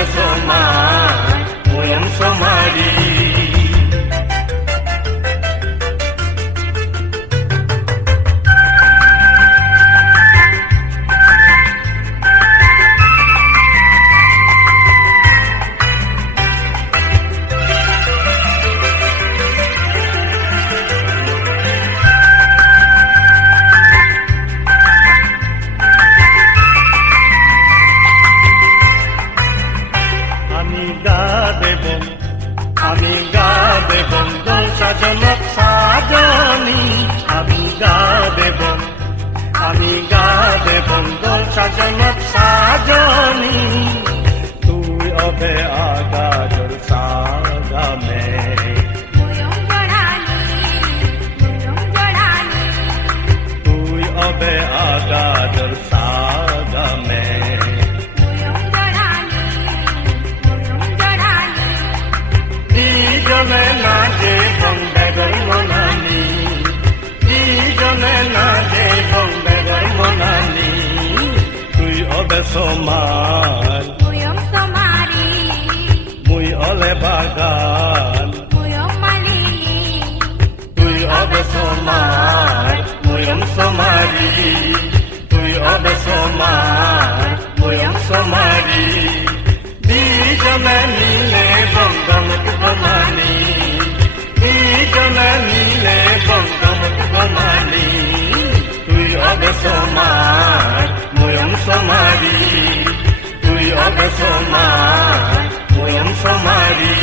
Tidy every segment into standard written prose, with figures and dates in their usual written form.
অবে সমান ময়ম সমারি আমি গা দেব দোল সাজনক সাজনী আমি গা দেব দোল সাজনক সাজনী তুই অবে আগাজর সাগামে তুই অবে আগাজর সাগামে জনে না যে বন্দেগর মনানি জনে না যে বন্দেগর মনানি তুই অবে সমান ময়ম সমারি মুই অলে বাগান ময়ম মালিনী তুই অবে সমান ময়ম সমারি তুই অবে সমান ময়ম সমারি দুইজনে মিলে বঙ্গমত বনানি দুইজনে মিলে বঙ্গমত বনানি তুই অবে সমান ময়ম সমারি তুই অবে সমান ময়ম সমারি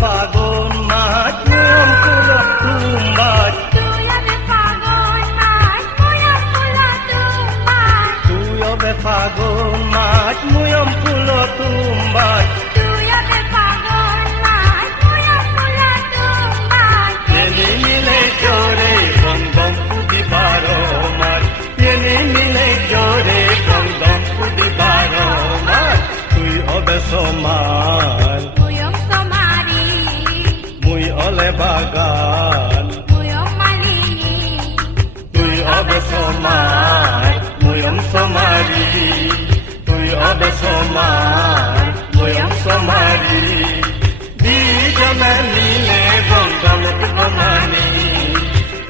ফাগুন মাছ ময়ম ফুল তুম্বাজ তুই অবে ফাগুন মাছ ময়ম ফুল তুম্বাজ তুই অবে ফাগুন মাছ ময়ম ফুল তুম্বাজ তুই অবে ফাগুন মাছ ময়ম ফুল তুম্বাজ এনে মিলে জোরে বঙ্গম পুদি বারো মাস এনে মিলে জোরে বঙ্গম পুদি বারো মাস তুই অবে সমান ময়ম সমারি মুই অলে বাগান ময়ম মালিনী তুই অবে সমান ময়ম সমারি তুই অবে সমান ময়ম সমারি দুইজনে মিলে বঙ্গমত বনানি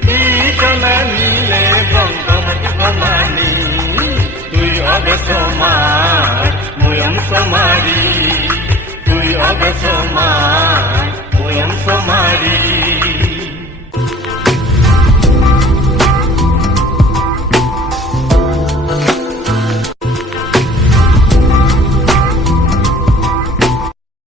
দুইজনে মিলে বঙ্গমত বনানি তুই অবে সমান ময়ম সমারি